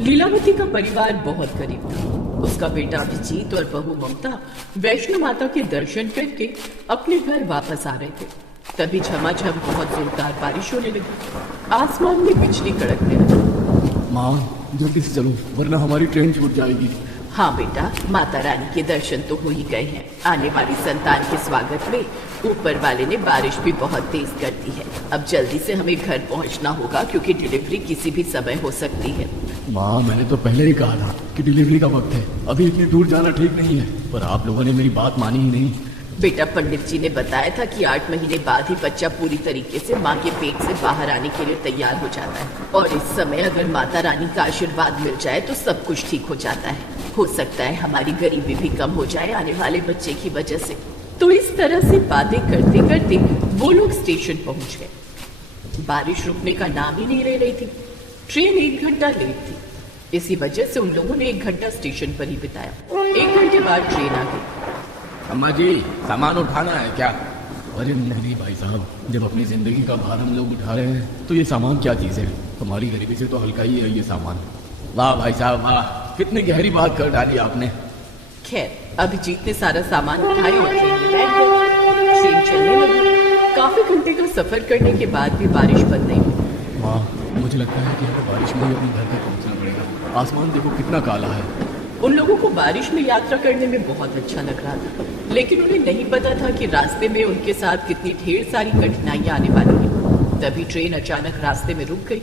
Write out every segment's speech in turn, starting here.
लीलावती का परिवार बहुत गरीब था। उसका बेटा अभिजीत और बहू ममता वैष्णो माता के दर्शन करके अपने घर वापस आ रहे थे। तभी झमाझम बहुत जोरदार बारिश होने लगी। आसमान में बिजली कड़कने लगी। माँ जल्दी से चलो वरना हमारी ट्रेन छूट जाएगी। हाँ बेटा, माता रानी के दर्शन तो हो ही गए हैं। आने वाली संतान के स्वागत में ऊपर वाले ने बारिश भी बहुत तेज कर दी है। अब जल्दी से हमें घर पहुंचना होगा क्योंकि डिलीवरी किसी भी समय हो सकती है। माँ मैंने तो पहले ही कहा था कि डिलीवरी का वक्त है, अभी इतनी दूर जाना ठीक नहीं है, पर आप लोगों ने मेरी बात मानी ही नहीं। बेटा, पंडित जी ने बताया था कि 8 महीने बाद ही बच्चा पूरी तरीके से माँ के पेट से बाहर आने के लिए तैयार हो जाता है और इस समय अगर माता रानी का आशीर्वाद मिल जाए तो सब कुछ ठीक हो जाता है। हो सकता है हमारी गरीबी भी कम हो जाए आने वाले बच्चे की वजह से। तो इस तरह से बातें करते करते वो लोग स्टेशन पहुंच गए। बारिश रुकने का नाम ही नहीं ले रही थी। ट्रेन 1 घंटा लेट थी। इसी वजह से उन लोगों ने 1 घंटा स्टेशन पर ही बिताया। 1 घंटे बाद ट्रेन आ गई। अम्मा जी सामान उठाना है क्या? अरे नहीं भाई साहब, जब अपनी जिंदगी का भार हम लोग उठा रहे हैं तो ये सामान क्या चीज़ है? हमारी गरीबी से तो हल्का ही है ये सामान। वाह भाई साहब वाह, कितनी गहरी बात कर डाली आपने। खैर, अभिजीत ने सारा सामान उठाया और ट्रेन में बैठ गए। ट्रेन चलने लगी। काफी घंटे का सफर करने के बाद भी बारिश बंद नहीं हुई। माँ मुझे लगता है कि हमें बारिश में ही अपने घर तक पहुँचना पड़ेगा। आसमान देखो कितना काला है। उन लोगों को बारिश में यात्रा करने में बहुत अच्छा लग रहा था, लेकिन उन्हें नहीं पता था कि रास्ते में उनके साथ कितनी ढेर सारी कठिनाइयां आने वाली हैं। तभी ट्रेन अचानक रास्ते में रुक गई।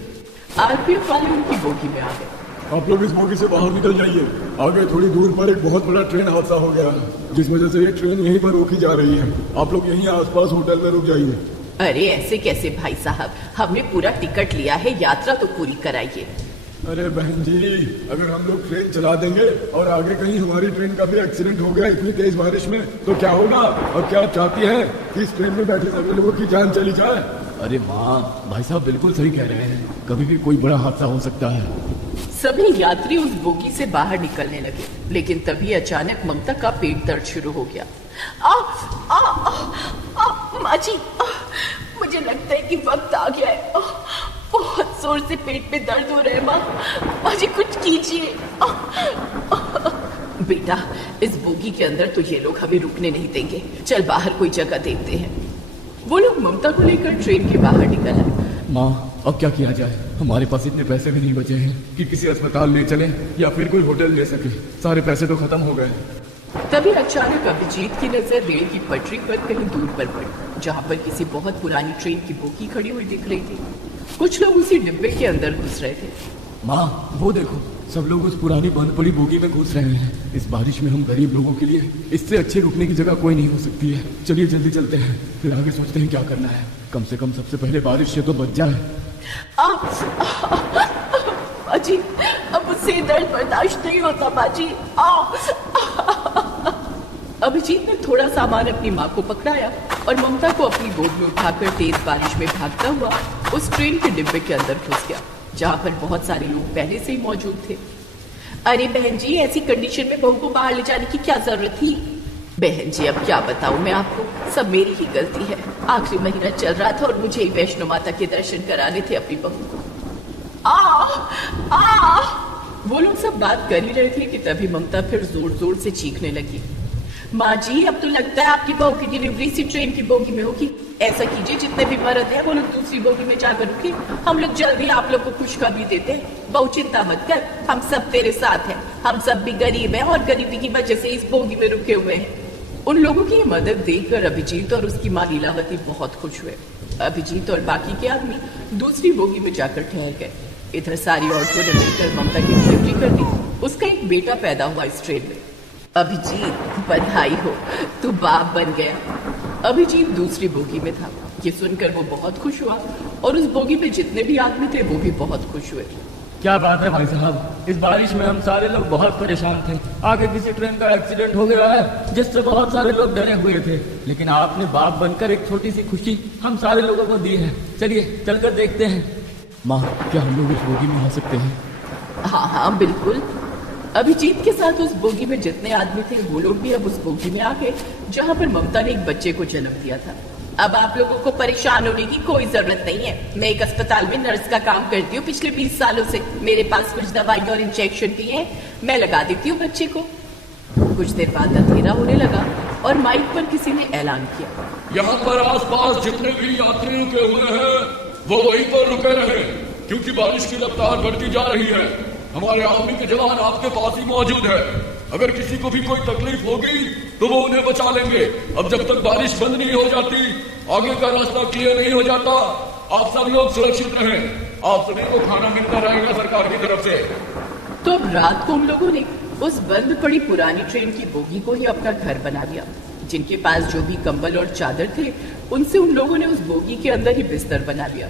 आरपीएफ वाले उनकी बोगी में आ गए। आप लोग इस बोगी से बाहर निकल जाइए। आगे थोड़ी दूर पर एक बहुत बड़ा ट्रेन हादसा हो गया है, जिस वजह से ये ट्रेन यहीं पर रोकी जा रही है। आप लोग यहीं आसपास होटल में रुक जाइए। अरे ऐसे कैसे भाई साहब, हमने पूरा टिकट लिया है, यात्रा तो पूरी कराइए। अरे बहन जी, अगर हम लोग ट्रेन चला देंगे और आगे कहीं हमारी ट्रेन का भी एक्सीडेंट हो गया इतनी तेज बारिश में तो क्या होगा? और क्या आप चाहती हैं कि इस ट्रेन में बैठे सभी लोगों की जान चली जाए? अरे माँ भाई साहब बिल्कुल सही कह रहे हैं, कभी भी कोई बड़ा हादसा हो सकता है। सभी यात्री उस बोगी से बाहर निकलने लगे, लेकिन तभी अचानक ममता का पेट दर्द शुरू हो गया। माँ जी, मुझे लगता है कि वक्त आ गया है। बहुत जोर से पेट में दर्द हो रहा है माँ जी, कुछ कीजिए। बेटा, इस बोगी के अंदर तो ये लोग हमें रुकने नहीं देंगे। चल बाहर कोई जगह देखते हैं। वो लोग ममता को लेकर ट्रेन के बाहर निकल आए। माँ अब क्या किया जाए? हमारे पास इतने पैसे भी नहीं बचे हैं कि किसी अस्पताल ले चले या फिर कोई होटल ले सके। सारे पैसे तो खत्म हो गए। तभी अचानक अभिजीत की नजर रेल की पटरी पर कहीं दूर पर पड़ी, जहाँ पर किसी बहुत पुरानी ट्रेन की बोगी खड़ी हुई दिख रही थी। कुछ लोग उसी डिब्बे के अंदर घुस रहे थे। माँ वो देखो, सब लोग उस पुरानी बंद पड़ी बोगी में घुस रहे हैं। इस बारिश में हम गरीब लोगों के लिए इससे अच्छे रुकने की जगह कोई नहीं हो सकती है। चलिए जल्दी चलते हैं, फिर आगे सोचते हैं क्या करना है। कम से कम सबसे पहले बारिश से तो बच जाए। बाजी, अब मुझसे दर्द बर्दाश्त नहीं होता बाजी। अभिजीत ने थोड़ा सामान अपनी माँ को पकड़ाया और ममता को अपनी गोद में उठाकर तेज बारिश में भागता हुआ उस ट्रेन के डिब्बे के अंदर घुस गया, जहाँ पर बहुत सारे लोग पहले से ही मौजूद थे। अरे बहन जी, ऐसी कंडीशन में बहू को बाहर ले जाने की क्या जरूरत थी? बहन जी अब क्या बताऊं मैं आपको, सब मेरी ही गलती है। आखिरी महीना चल रहा था और मुझे ही वैष्णो माता के दर्शन कराने थे अपनी बहू को। वो लोग सब बात कर ही रहे थे कि तभी ममता फिर जोर जोर से चीखने लगी। माँ जी, अब तो लगता है आपकी बहू की डिलीवरी इसी ट्रेन की बोगी में होगी। ऐसा कीजिए, जितने भी मर्द हैं वो लोग दूसरी बोगी में जाकर रुके। हम लोग जल्दी आप लोग को खुशखबरी देते हैं। बहू चिंता मत कर, हम सब तेरे साथ हैं। हम सब भी गरीब हैं और गरीबी की वजह से इस बोगी में रुके हुए हैं। उन लोगों की मदद देखकर अभिजीत और उसकी माँ लीलावती बहुत खुश हुए। अभिजीत और बाकी के आदमी दूसरी बोगी में जाकर ठहर गए। इधर सारी औरतों ने मिलकर ममता की डिलीवरी कर दी। उसका एक बेटा पैदा हुआ इस ट्रेन में। अभिजीत बधाई हो, तू बाप बन गया। अभिजीत दूसरी बोगी में था। ये सुनकर वो बहुत खुश हुआ और उस बोगी में जितने भी आदमी थे वो भी बहुत खुश हुए। क्या बात है भाई साहब, इस बारिश में हम सारे लोग बहुत परेशान थे। आगे किसी ट्रेन का एक्सीडेंट हो गया है जिससे बहुत सारे लोग डरे हुए थे, लेकिन आपने बाप बनकर एक छोटी सी खुशी हम सारे लोगों को दी है। चलिए चलकर देखते हैं। माँ क्या हम लोग उस बोगी में आ सकते हैं? हाँ हाँ बिल्कुल। अभिजीत के साथ उस बोगी में जितने आदमी थे वो लोग भी अब उस बोगी में आ गए जहाँ पर ममता ने एक बच्चे को जन्म दिया था। अब आप लोगों को परेशान होने की कोई जरूरत नहीं है। मैं एक अस्पताल में नर्स का काम करती हूँ पिछले 20 सालों से। मेरे पास कुछ दवाई और इंजेक्शन भी है, मैं लगा देती हूँ बच्चे को। कुछ देर बाद अंधेरा होने लगा और माइक पर किसी ने ऐलान किया, यहाँ पर आसपास जितने भी यात्री रुके हुए हैं वो वहीं पर रुके रहे, क्योंकि बारिश की रफ्तार बढ़ती जा रही है। हमारे आर्मी के जवान आपके पास ही मौजूद है। अगर किसी को भी कोई तकलीफ होगी तो वो उन्हें बचा लेंगे। अब जब तक बारिश बंद नहीं हो जाती, आगे का रास्ता क्लियर नहीं हो जाता, आप सब लोग सुरक्षित रहें। आप सभी को खाना मिलता रहेगा सरकार की तरफ से। तो अब रात को हम लोगों ने उस बंद पड़ी पुरानी ट्रेन की बोगी को ही अपना घर बना लिया। जिनके पास जो भी कंबल और चादर थे, उनसे उन लोगों ने उस बोगी के अंदर ही बिस्तर बना लिया।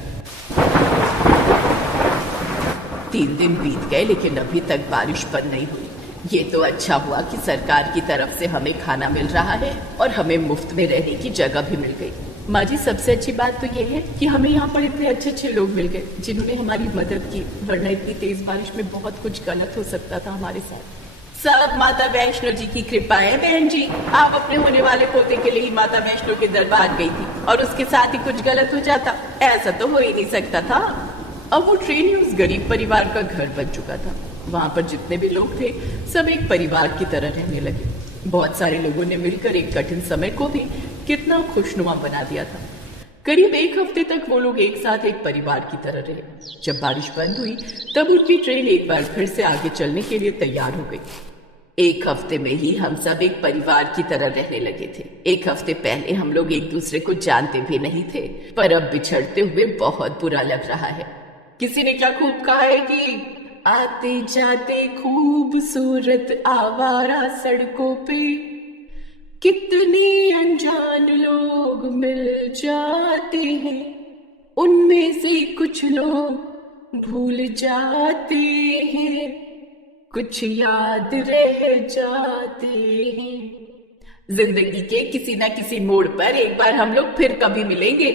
3 दिन बीत गए लेकिन अभी तक बारिश बंद नहीं हुई। ये तो अच्छा हुआ कि सरकार की तरफ से हमें खाना मिल रहा है और हमें मुफ्त में रहने की जगह भी मिल गई। माँ जी, सबसे अच्छी बात तो ये है कि हमें यहाँ पर इतने अच्छे अच्छे लोग मिल गए जिन्होंने हमारी मदद की, वरना इतनी तेज बारिश में बहुत कुछ गलत हो सकता था हमारे साथ। सब माता वैष्णो जी की कृपा है बहन जी। आप अपने होने वाले पोते के लिए ही माता वैष्णो के दरबार गई थी और उसके साथ ही कुछ गलत हो जाता, ऐसा तो हो ही नहीं सकता था। अब वो ट्रेन ही उस गरीब परिवार का घर बन चुका था। वहां पर जितने भी लोग थे सब एक परिवार की तरह रहने लगे। बहुत सारे लोगों ने मिलकर एक कठिन समय को भी कितना खुशनुमा बना दिया था। करीब 1 हफ्ते तक वो लोग एक साथ एक परिवार की तरह रहे। जब बारिश बंद हुई तब उनकी ट्रेन एक बार फिर से आगे चलने के लिए तैयार हो गई। 1 हफ्ते में ही हम सब एक परिवार की तरह रहने लगे थे। 1 हफ्ते पहले हम लोग एक दूसरे को जानते भी नहीं थे, पर अब बिछड़ते हुए बहुत बुरा लग रहा है। किसी ने क्या खूब कहा है कि आते जाते खूबसूरत आवारा सड़कों पे कितने अनजान लोग मिल जाते हैं, उनमें से कुछ लोग भूल जाते हैं, कुछ याद रह जाते हैं। जिंदगी के किसी न किसी मोड़ पर एक बार हम लोग फिर कभी मिलेंगे।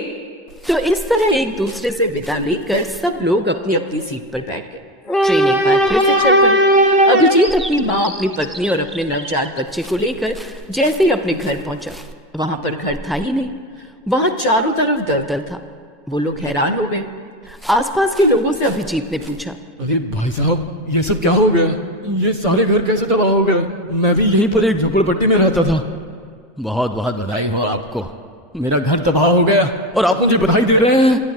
तो इस तरह एक दूसरे से विदा लेकर सब लोग अपनी अपनी सीट पर बैठ गए। ट्रेन एक बार फिर से चल पड़ी। अभिजीत अपनी माँ, अपनी पत्नी और अपने नवजात बच्चे को लेकर जैसे ही अपने घर पहुंचा, वहां पर घर था ही नहीं। वहां चारों तरफ दलदल था। वो लोग हैरान हो गए। आसपास के लोगों से अभिजीत ने पूछा, अरे भाई साहब, ये सब क्या हो गया? ये सारे घर कैसे तबाह हो गए? मैं भी यहीं पर एक झोपड़पट्टी में रहता था। बहुत बहुत बधाई हो आपको। मेरा घर तबाह हो गया और आप मुझे बधाई दे रहे हैं।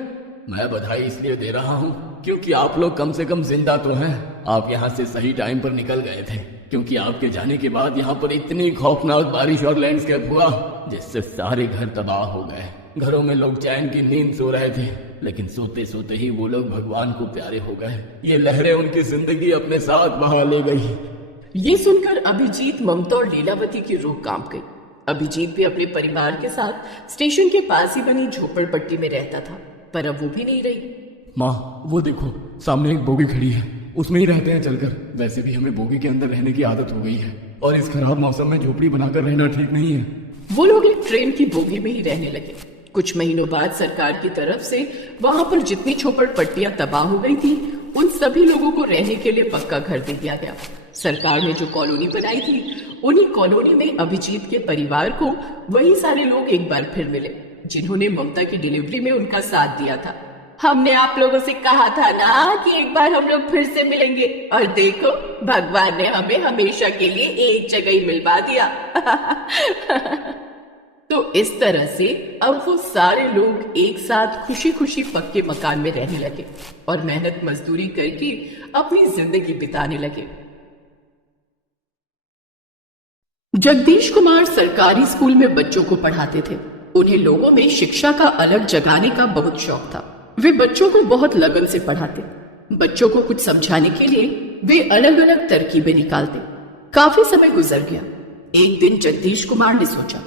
मैं बधाई इसलिए दे रहा हूँ क्योंकि आप लोग कम से कम जिंदा तो हैं। आप यहाँ से सही टाइम पर निकल गए थे, क्योंकि आपके जाने के बाद यहाँ पर इतनी खौफनाक बारिश और लैंडस्केप हुआ जिससे सारे घर तबाह हो गए। घरों में लोग चैन की नींद सो रहे थे, लेकिन सोते सोते ही वो लोग भगवान को प्यारे हो गए। ये लहरें उनकी जिंदगी अपने साथ बहा ले गई। ये सुनकर अभिजीत, ममता और लीलावती की रूह कांप गई। अभिजीत भी अपने परिवार के साथ स्टेशन के पास ही बनी झोपड़पट्टी में रहता था, पर अब वो भी नहीं रही। माँ, वो देखो सामने एक बोगी खड़ी है, उसमें ही रहते हैं चलकर। वैसे भी हमें बोगी के अंदर रहने की आदत हो गई है और इस खराब मौसम में झोपड़ी बनाकर रहना ठीक नहीं है। वो लोग एक ट्रेन की बोगी में ही रहने लगे। कुछ महीनों बाद सरकार की तरफ से वहां पर जितनी झोपड़पट्टियां तबाह हो गई थी, उन सभी लोगों को रहने के लिए पक्का घर दे दिया गया। सरकार ने जो कॉलोनी बनाई थी, उन्हीं कॉलोनी में अभिजीत के परिवार को वही सारे लोग एक बार फिर मिले जिन्होंने ममता की डिलीवरी में उनका साथ दिया था। हमने आप लोगों से कहा था ना कि एक बार हम लोग फिर से मिलेंगे, और देखो भगवान ने हमें हमेशा के लिए एक जगह ही मिलवा दिया। तो इस तरह से अब वो सारे लोग एक साथ खुशी खुशी पक्के मकान में रहने लगे और मेहनत मजदूरी करके अपनी जिंदगी बिताने लगे। जगदीश कुमार सरकारी स्कूल में बच्चों को पढ़ाते थे। उन्हें लोगों में शिक्षा का अलग जगाने का बहुत शौक था। वे बच्चों को बहुत लगन से पढ़ाते। बच्चों को कुछ समझाने के लिए वे अलग अलग तरकीबें निकालते। काफी समय गुजर गया। एक दिन जगदीश कुमार ने सोचा,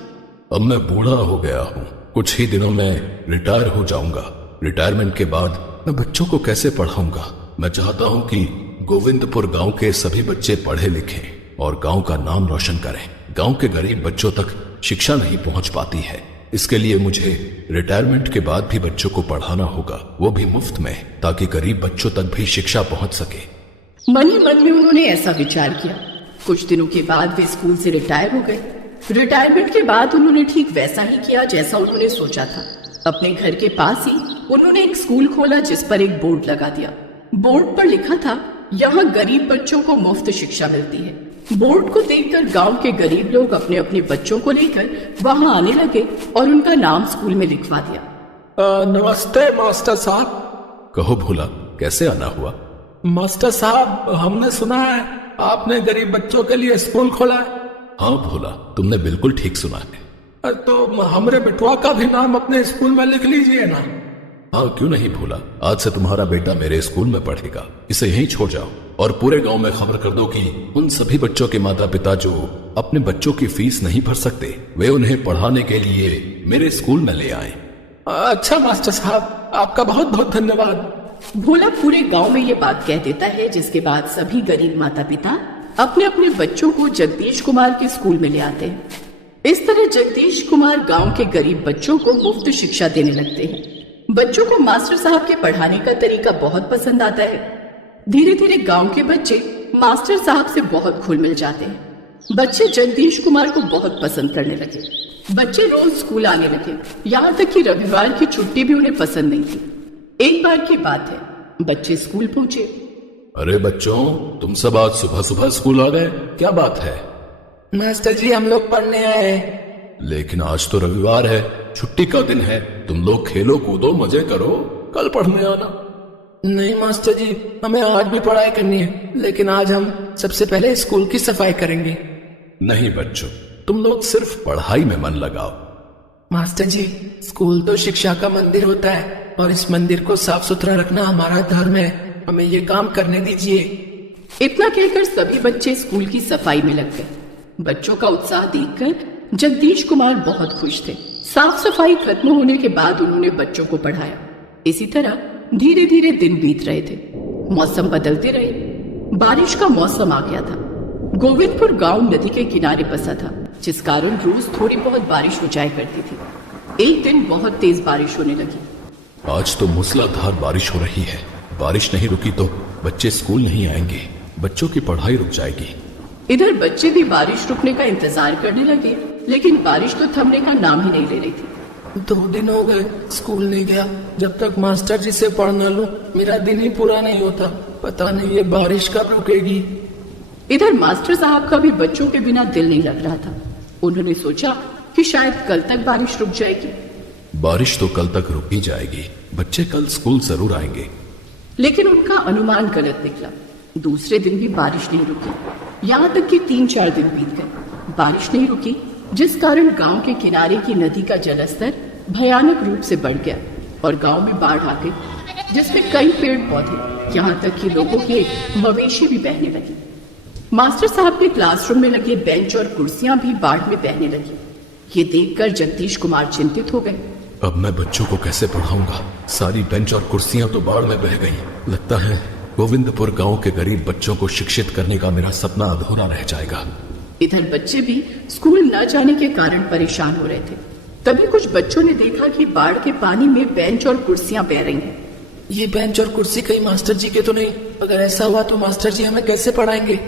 अब मैं बूढ़ा हो गया हूँ, कुछ ही दिनों में रिटायर हो जाऊंगा। रिटायरमेंट के बाद मैं बच्चों को कैसे पढ़ाऊंगा? मैं चाहता हूँ कि गोविंदपुर गांव के सभी बच्चे पढ़े लिखें और गांव का नाम रोशन करें। गांव के गरीब बच्चों तक शिक्षा नहीं पहुंच पाती है। इसके लिए मुझे रिटायरमेंट के बाद भी बच्चों को पढ़ाना होगा, वो भी मुफ्त में, ताकि गरीब बच्चों तक भी शिक्षा पहुंच सके। मन ही मन में उन्होंने ऐसा विचार किया। कुछ दिनों के बाद वे स्कूल से रिटायर हो गए। रिटायरमेंट के बाद उन्होंने ठीक वैसा ही किया जैसा उन्होंने सोचा था। अपने घर के पास ही उन्होंने एक स्कूल खोला जिस पर एक बोर्ड लगा दिया। बोर्ड पर लिखा था, यहाँ गरीब बच्चों को मुफ्त शिक्षा मिलती है। बोर्ड को देखकर गांव के गरीब लोग अपने अपने बच्चों को लेकर वहां आने लगे और उनका नाम स्कूल में लिखवा दिया। नमस्ते मास्टर साहब। कहो भोला, कैसे आना हुआ? मास्टर साहब, हमने सुना है आपने गरीब बच्चों के लिए स्कूल खोला है। हाँ भोला, तुमने बिल्कुल ठीक सुना है। तो हमरे बेटवा का भी नाम अपने स्कूल में लिख लीजिए ना। हाँ, क्यों नहीं भोला। आज से तुम्हारा बेटा मेरे स्कूल में पढ़ेगा। इसे यहीं छोड़ जाओ और पूरे गांव में खबर कर दो कि उन सभी बच्चों के माता पिता जो अपने बच्चों की फीस नहीं भर सकते, वे उन्हें पढ़ाने के लिए मेरे स्कूल में ले आए। अच्छा मास्टर साहब, आपका बहुत बहुत धन्यवाद। भोला पूरे गांव में ये बात कह देता है, जिसके बाद सभी गरीब माता पिता अपने अपने बच्चों को जगदीश कुमार के स्कूल में ले आते हैं। इस तरह जगदीश कुमार गांव के गरीब बच्चों को मुफ्त शिक्षा देने लगते हैं। बच्चों को मास्टर साहब के पढ़ाने का तरीका बहुत पसंद आता है। धीरे धीरे गांव के बच्चे मास्टर साहब से बहुत घुल मिल जाते हैं। बच्चे जगदीश कुमार को बहुत पसंद करने लगे। बच्चे रोज स्कूल आने लगे, यहाँ तक कि रविवार की छुट्टी भी उन्हें पसंद नहीं थी। एक बार की बात है, बच्चे स्कूल पहुंचे। अरे बच्चों, तुम सब आज सुबह सुबह स्कूल आ गए, क्या बात है? मास्टर जी, हम लोग पढ़ने आए हैं। लेकिन आज तो रविवार है, छुट्टी का दिन है। तुम लोग खेलो कूदो, मजे करो, कल पढ़ने आना। नहीं मास्टर जी, हमें आज भी पढ़ाई करनी है, लेकिन आज हम सबसे पहले स्कूल की सफाई करेंगे। नहीं बच्चों, तुम लोग सिर्फ पढ़ाई में मन लगाओ। मास्टर जी, स्कूल तो शिक्षा का मंदिर होता है और इस मंदिर को साफ सुथरा रखना हमारा धर्म है। हमें ये काम करने दीजिए। इतना कहकर सभी बच्चे स्कूल की सफाई में लग गए। बच्चों का उत्साह देखकर जगदीश कुमार बहुत खुश थे। साफ सफाई खत्म होने के बाद उन्होंने बच्चों को पढ़ाया। इसी तरह धीरे धीरे दिन बीत रहे थे। मौसम बदलते रहे। बारिश का मौसम आ गया था। गोविंदपुर गांव नदी के किनारे बसा था, जिस कारण रोज थोड़ी बहुत बारिश हो जाया करती थी। एक दिन बहुत तेज बारिश होने लगी। आज तो मूसलाधार बारिश हो रही है। बारिश नहीं रुकी तो बच्चे स्कूल नहीं आएंगे, बच्चों की पढ़ाई रुक जाएगी। इधर बच्चे भी बारिश रुकने का इंतजार करने लगे, लेकिन बारिश तो थमने का नाम ही नहीं ले रही थी। 2 दिन हो गए स्कूल नहीं गया। जब तक मास्टर जी से पढ़ न लूं, मेरा दिन ही पूरा नहीं होता। पता नहीं ये बारिश कब रुकेगी। इधर मास्टर साहब का भी बच्चों के बिना दिल नहीं लग रहा था। उन्होंने सोचा कि शायद कल तक बारिश रुक जाएगी। बारिश तो कल तक रुक ही जाएगी, बच्चे कल स्कूल जरूर आएंगे। लेकिन उनका अनुमान गलत निकला। दूसरे दिन भी बारिश नहीं रुकी। यहाँ तक कि 3-4 दिन बीत गए, बारिश नहीं रुकी, जिस कारण गांव के किनारे की नदी का जलस्तर भयानक रूप से बढ़ गया और गांव में बाढ़ आ गई, जिसमें कई पेड़ पौधे, यहाँ तक कि लोगों के मवेशी भी बहने लगे। मास्टर साहब के क्लासरूम में लगे बेंच और कुर्सियां भी बाढ़ में बहने लगी। ये देखकर जगदीश कुमार चिंतित हो गए। अब मैं बच्चों को कैसे पढ़ाऊंगा? सारी बेंच और कुर्सियां तो बाढ़ में बह गई। लगता है गोविंदपुर गांव के गरीब बच्चों को शिक्षित करने का मेरा सपना अधूरा रह जाएगा। इधर बच्चे भी स्कूल न जाने के कारण परेशान हो रहे थे। तभी कुछ बच्चों ने देखा कि बाढ़ के पानी में बेंच और कुर्सियां बह रही हैं। ये बेंच और कुर्सी कहीं मास्टर जी के तो नहीं? अगर ऐसा हुआ तो मास्टर जी हमें कैसे पढ़ाएंगे?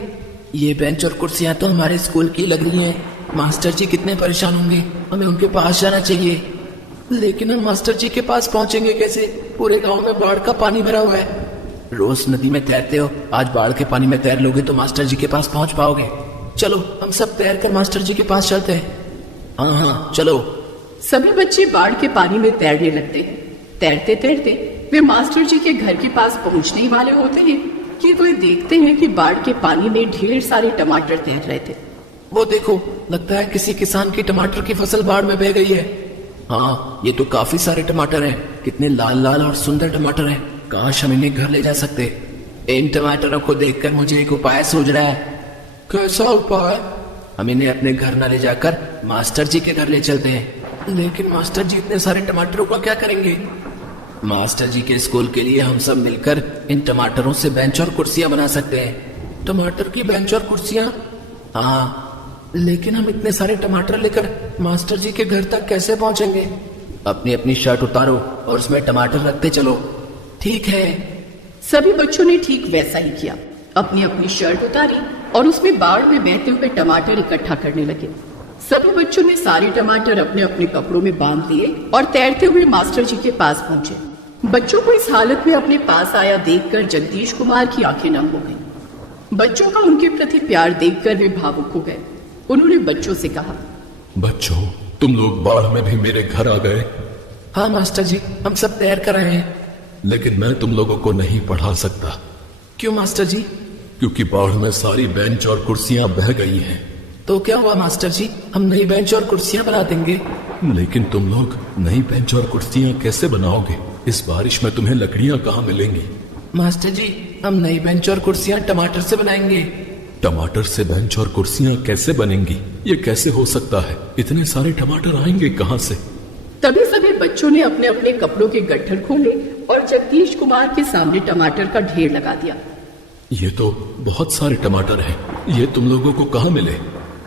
ये बेंच और कुर्सियां तो हमारे स्कूल की लग रही हैं। मास्टर जी कितने परेशान होंगे, हमें उनके पास जाना चाहिए। लेकिन हम मास्टर जी के पास पहुंचेंगे कैसे? पूरे गांव में बाढ़ का पानी भरा हुआ है। रोज नदी में तैरते हो, आज बाढ़ के पानी में तैर लोगे तो मास्टर जी के पास पहुंच पाओगे? चलो हम सब तैर कर मास्टर जी के पास चलते हैं। हाँ, चलो। सभी बच्चे बाढ़ के पानी में तैरने लगते हैं। तैरते तैरते वे मास्टर जी के घर के पास पहुंचने ही वाले होते हैं कि वे देखते हैं कि बाढ़ के पानी में ढेर सारे टमाटर तैर रहे थे। वो देखो, लगता है किसी किसान की टमाटर की फसल बाढ़ में बह गई है। हाँ, ये तो काफी सारे टमाटर हैं। कितने लाल लाल और सुंदर टमाटर हैं। काश हम इन्हें घर ले जा सकते। इन टमाटरों को देखकर मुझे एक उपाय सूझ रहा है। कैसा उपाय? हम इन्हें अपने घर न ले जाकर मास्टर जी के घर ले चलते हैं। लेकिन मास्टर जी इतने सारे टमाटरों का क्या करेंगे? मास्टर जी के स्कूल के लिए हम सब मिलकर इन टमाटरों से बेंच और कुर्सियां बना सकते हैं। टमाटर की बेंच और कुर्सियां? हाँ, लेकिन हम इतने सारे टमाटर लेकर मास्टर जी के घर तक कैसे पहुंचेंगे? अपनी अपनी शर्ट उतारो और उसमें टमाटर रखते चलो। ठीक है। सभी बच्चों ने ठीक वैसा ही किया। अपनी अपनी शर्ट उतारी और उसमें बाढ़ में बहते हुए टमाटर इकट्ठा करने लगे। सभी बच्चों ने सारे टमाटर अपने अपने कपड़ों में बांध लिए और तैरते हुए मास्टर जी के पास पहुंचे। बच्चों को इस हालत में अपने पास आया देखकर जगदीश कुमार की आंखें नम हो गईं। बच्चों का उनके प्रति प्यार देखकर वे भावुक हो गए। उन्होंने बच्चों से कहा, बच्चों, तुम लोग बाढ़ में भी मेरे घर आ गए, हाँ मास्टर जी, हम सब तैर कर आए हैं। लेकिन मैं तुम लोगों को नहीं पढ़ा सकता। क्यों मास्टर जी? क्योंकि बाढ़ में सारी बेंच और कुर्सियां बह गई हैं। तो क्या हुआ मास्टर जी, हम नई बेंच और कुर्सियां बना देंगे। लेकिन तुम लोग नई बेंच और कुर्सियां कैसे बनाओगे? इस बारिश में तुम्हें लकड़ियां कहाँ मिलेंगी? मास्टर जी, हम नई बेंच और कुर्सियां टमाटर से बनाएंगे। टमाटर से बेंच और कुर्सियां कैसे बनेंगी? ये कैसे हो सकता है? इतने सारे टमाटर आएंगे कहाँ से? तभी सभी बच्चों ने अपने अपने कपड़ों के गट्ठर खोले और जगदीश कुमार के सामने टमाटर का ढेर लगा दिया। ये तो बहुत सारे टमाटर हैं। ये तुम लोगों को कहाँ मिले?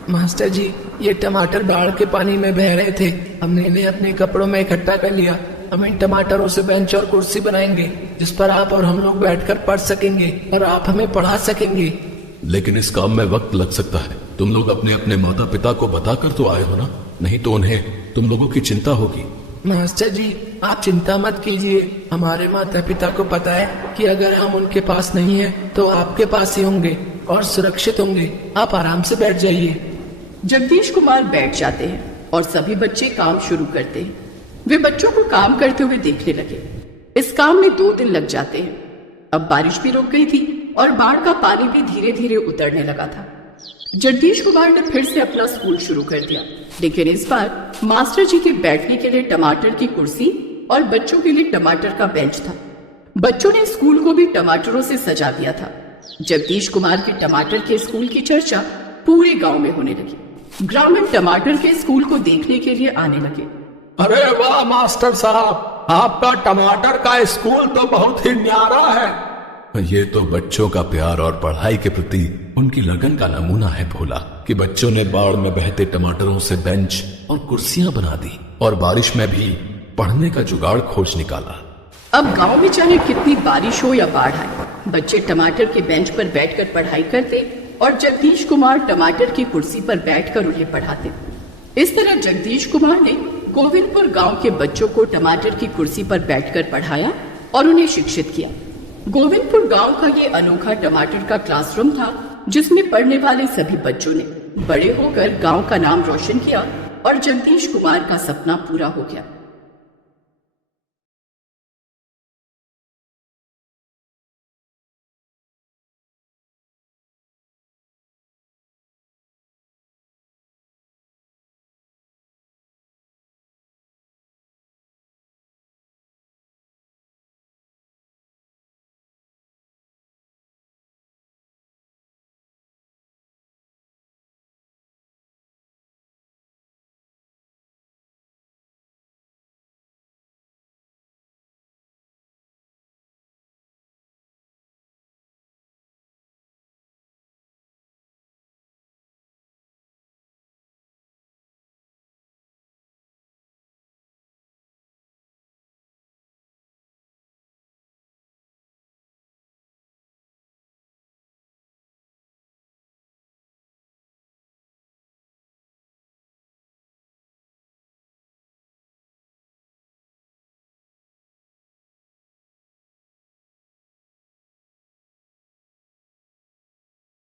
मास्टर जी, ये टमाटर बाढ़ के पानी में बह रहे थे, हमने इन्हें अपने कपड़ों में इकट्ठा कर लिया। हम इन टमाटरों से बेंच और कुर्सी बनाएंगे जिस पर आप और हम लोग बैठकर पढ़ सकेंगे और आप हमें पढ़ा सकेंगे। लेकिन इस काम में वक्त लग सकता है। तुम लोग अपने अपने माता पिता को बताकर तो आए हो ना, नहीं तो उन्हें तुम लोगों की चिंता होगी। मास्टर जी, आप चिंता मत कीजिए। हमारे माता पिता को पता है कि अगर हम उनके पास नहीं है तो आपके पास ही होंगे और सुरक्षित होंगे। आप आराम से बैठ जाइए। जगदीश कुमार बैठ जाते हैं और सभी बच्चे काम शुरू करते हैं। वे बच्चों को काम करते हुए देखने लगे। इस काम में 2 दिन लग जाते हैं। अब बारिश भी रुक गई थी और बाढ़ का पानी भी धीरे धीरे उतरने लगा था। जगदीश कुमार ने फिर से अपना स्कूल शुरू कर दिया, लेकिन इस बार मास्टर जी के बैठने के लिए टमाटर की कुर्सी और बच्चों के लिए टमाटर का बेंच था। बच्चों ने स्कूल को भी टमाटरों से सजा दिया था। जगदीश कुमार के टमाटर के स्कूल की चर्चा पूरे गांव में होने लगी। ग्रामीण टमाटर के स्कूल को देखने के लिए आने लगे। अरे वाह मास्टर साहब, आपका टमाटर का स्कूल तो बहुत ही न्यारा है। ये तो बच्चों का प्यार और पढ़ाई के प्रति उनकी लगन का नमूना है भोला, कि बच्चों ने बाढ़ में बहते टमाटरों से बेंच और कुर्सियां बना दी और बारिश में भी पढ़ने का जुगाड़ खोज निकाला। अब गांव में चाहे कितनी बारिश हो या बाढ़ आए, बच्चे टमाटर के बेंच पर बैठकर पढ़ाई करते और जगदीश कुमार टमाटर की कुर्सी पर बैठकर उन्हें पढ़ाते। इस तरह जगदीश कुमार ने गोविंदपुर गांव के बच्चों को टमाटर की कुर्सी पर बैठकर पढ़ाया और उन्हें शिक्षित किया। गोविंदपुर गांव का ये अनोखा टमाटर का क्लासरूम था, जिसमें पढ़ने वाले सभी बच्चों ने बड़े होकर गांव का नाम रोशन किया और जगदीश कुमार का सपना पूरा हो गया।